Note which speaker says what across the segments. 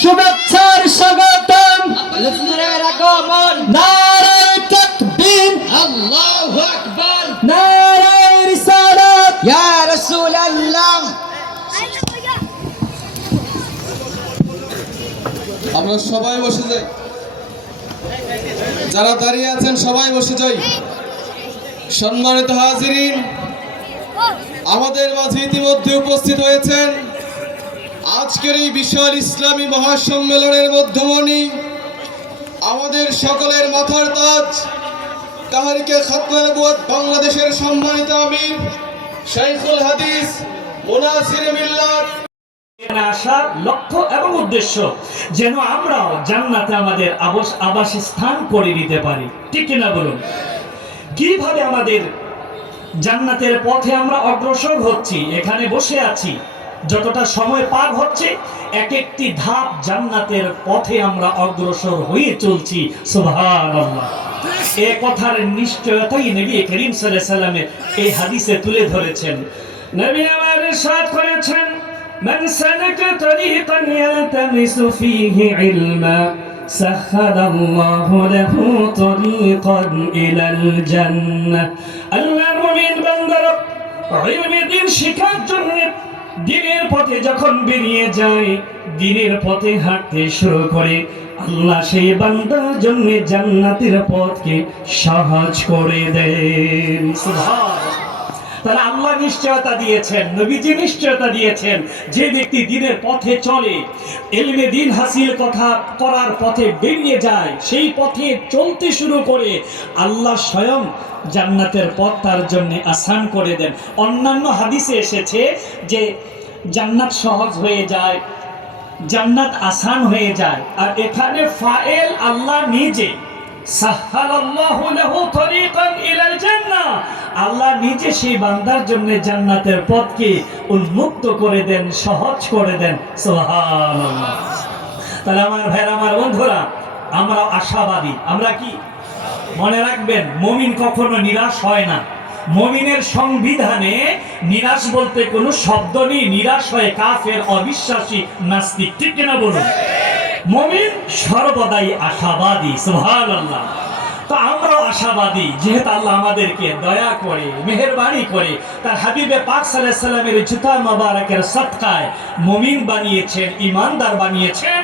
Speaker 1: শুভেচ্ছার স্বাগতম।
Speaker 2: লুৎফুরের আগমন
Speaker 1: নারায় তাকবীর।
Speaker 2: আল্লাহু আকবার।
Speaker 1: নারায় রিসালাত।
Speaker 2: ইয়া রাসূলুল্লাহ।
Speaker 3: আমরা সবাই বসে যাই। যারা দাঁড়িয়ে আছেন সবাই বসে যাই। সম্মানিত হাজিরিন আমাদের মাঝে ইতিমধ্যে উপস্থিত হয়েছেন আজকের এই বিশাল ইসলামী মহাসম্মেলনের মধ্যমণি, আমাদের সকলের মাথার তাজ, তাহারিকে নবুয়ত বাংলাদেশের সম্মানিত আমির শাইখুল হাদিস মুনাসির মিল্লাত।
Speaker 4: আসার লক্ষ্য এবং উদ্দেশ্য যেন আমরাও জান্নাতে আমাদের আবাস, আবাসস্থান করে নিতে পারি। ঠিক কিনা বলুন? কীভাবে আমাদের জান্নাতের পথে আমরা অগ্রসর হচ্ছি, এখানে বসে আছি যতটা সময় পার হচ্ছে এক একটি ধাপ জান্নাতের পথে আমরা অগ্রসর হয়ে চলছি সুবহানাল্লাহ এ কথার নিশ্চয়তাই নবী করিম সাল্লাল্লাহু আলাইহি সাল্লামের এই হাদিসে তুলে ধরেছেন নবী আমার ইরশাদ করেছেন من سلك طريقا يلتمس فيه علما سخر الله له طريقا إلى الجنة المؤمن بندر علم দিন শিখার জন্য দিনের পথে যখন বেরিয়ে যায়, দিনের পথে হাঁটতে শুরু করে। আল্লাহ সেই বান্দার জন্য জান্নাতের পথকে সহজ করে দেন। তাহলে আল্লাহ নিশ্চয়তা দিয়েছেন, নবীজি নিশ্চয়তা দিয়েছেন, যে ব্যক্তি দিনের পথে চলে, এলমে দিন হাসিল কথা করার পথে বেরিয়ে যায়, সেই পথে চলতে শুরু করে, আল্লাহ স্বয়ং জান্নাতের পথ তার জন্য আসান করে দেন। অন্যান্য হাদিসে এসেছে যে জান্নাত সহজ হয়ে যায়, জান্নাত আসান হয়ে যায়। আর এখানে ফায়েল আল্লাহ নিজে। আল্লাহ নিজে সেই বান্দার জন্য জান্নাতের পথকে উন্মুক্ত করে দেন, সহজ করে দেন। তাহলে আমার ভাই আমার বন্ধুরা আমরা আশাবাদী। আমরা কি? মনে রাখবেন, মমিন কখনো নিরাশ হয় না। মমিনের সংবিধানে নিরাশ বলতে কোনো শব্দ নেই, নিরাশ হয়ে কাফের অবিশ্বাসী নাস্তিক, ঠিক কিনা বলুন? মমিন সর্বদাই আশাবাদী, সুবহানাল্লাহ। তো আমরাও আশাবাদী, যেহেতু আল্লাহ আমাদেরকে দয়া করে, মেহেরবানি করে, তার হাবিবে পাক জুতা সৎকায় মমিন বানিয়েছেন, ইমানদার বানিয়েছেন,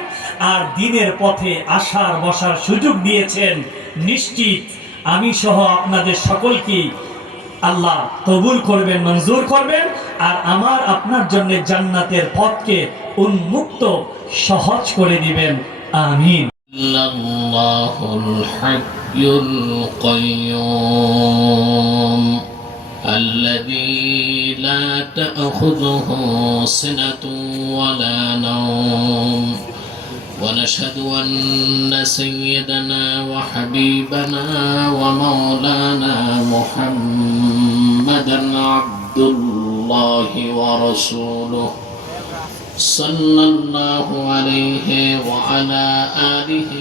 Speaker 4: আর দিনের পথে আসার বসার সুযোগ দিয়েছেন। নিশ্চিত, আমি সহ আপনাদের সকলকে আল্লাহ কবুল করবেন মঞ্জুর করবেন আর আমার আপনার জন্য জান্নাতের পথকে উন্মুক্ত সহজ করে দিবেন আমিন
Speaker 5: إلا الله الحي القيوم الذي لا تأخذه سنة ولا نوم ونشهد أن سيدنا وحبيبنا ومولانا محمدا عبد الله ورسوله صلى الله عليه وعلى آله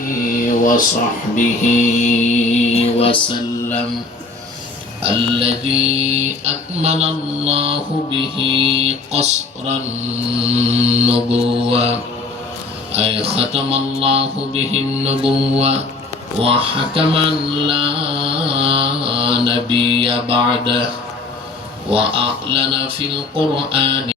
Speaker 5: وصحبه وسلم. الذي أكمل الله به قصر النبوة أي ختم الله به النبوة وحكما لا نبي بعده وأعلن في القرآن